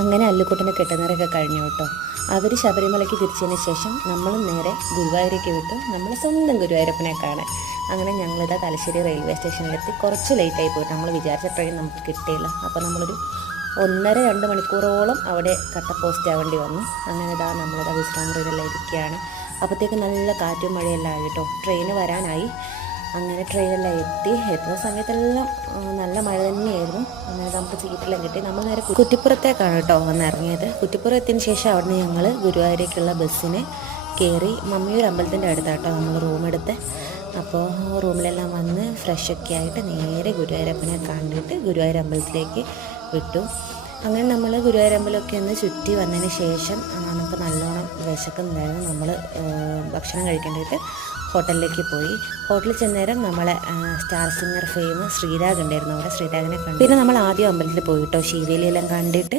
അങ്ങനെ അല്ലുക്കുട്ടൻ്റെ കെട്ടുനിറയൊക്കെ കഴിഞ്ഞു കേട്ടോ. അവർ ശബരിമലയ്ക്ക് തിരിച്ചതിന് ശേഷം നമ്മൾ നേരെ ഗുരുവായൂരേക്ക് വിട്ടു, നമ്മൾ സ്വന്തം ഗുരുവായൂരപ്പനെ കാണാൻ. അങ്ങനെ ഞങ്ങളിതാ തലശ്ശേരി റെയിൽവേ സ്റ്റേഷനിലെത്തി. കുറച്ച് ലേറ്റായി പോയിട്ട്, നമ്മൾ വിചാരിച്ച ട്രെയിൻ നമുക്ക് കിട്ടിയില്ല. അപ്പോൾ നമ്മളൊരു 1.5-2 മണിക്കൂറോളം അവിടെ കട്ട പോസ്റ്റ് ആവേണ്ടി വന്നു. അങ്ങനെ ഇതാ നമ്മളിതാ വിശ്രാമ മുറിയിലെല്ലാം ഇരിക്കുകയാണ്. അപ്പോഴത്തേക്ക് നല്ല കാറ്റും മഴയെല്ലാം ആയി കേട്ടോ. ട്രെയിന് വരാനായി. അങ്ങനെ ട്രെയിനെല്ലാം എത്തുന്ന സമയത്തെല്ലാം നല്ല മഴ തന്നെയായിരുന്നു. അങ്ങനെ നമുക്ക് സീറ്റെല്ലാം കിട്ടി. നമ്മൾ നേരെ കുറ്റിപ്പുറത്തേക്കാണ് കേട്ടോ വന്ന് ഇറങ്ങിയത്. കുറ്റിപ്പുറം എത്തിയതിന് ശേഷം അവിടുന്ന് ഞങ്ങൾ ഗുരുവായൂരേക്കുള്ള ബസ്സിന് കയറി. മമ്മിയൂർ അമ്പലത്തിൻ്റെ അടുത്താട്ടോ നമ്മൾ റൂം എടുത്ത്. അപ്പോൾ റൂമിലെല്ലാം വന്ന് ഫ്രഷൊക്കെ ആയിട്ട് നേരെ ഗുരുവായൂരപ്പനെ കണ്ടിട്ട് ഗുരുവായൂർ അമ്പലത്തിലേക്ക് വിട്ടു. അങ്ങനെ നമ്മൾ ഗുരുവായൂർ അമ്പലമൊക്കെ ഒന്ന് ചുറ്റി വന്നതിന് ശേഷം നമുക്ക് നല്ലോണം വിശക്കുന്നുണ്ടായിരുന്നു. നമ്മൾ ഭക്ഷണം കഴിക്കേണ്ടിയിട്ട് ഹോട്ടലിലേക്ക് പോയി. ഹോട്ടലിൽ ചെന്നേരം നമ്മളെ സ്റ്റാർ സിംഗർ ഫെയിം ശ്രീരാഗ് ഉണ്ടായിരുന്നു അവിടെ. ശ്രീരാഗിനെ കണ്ടു. പിന്നെ നമ്മൾ ആദ്യം അമ്പലത്തിൽ പോയി കേട്ടോ. ശീവേലിയെല്ലാം കണ്ടിട്ട്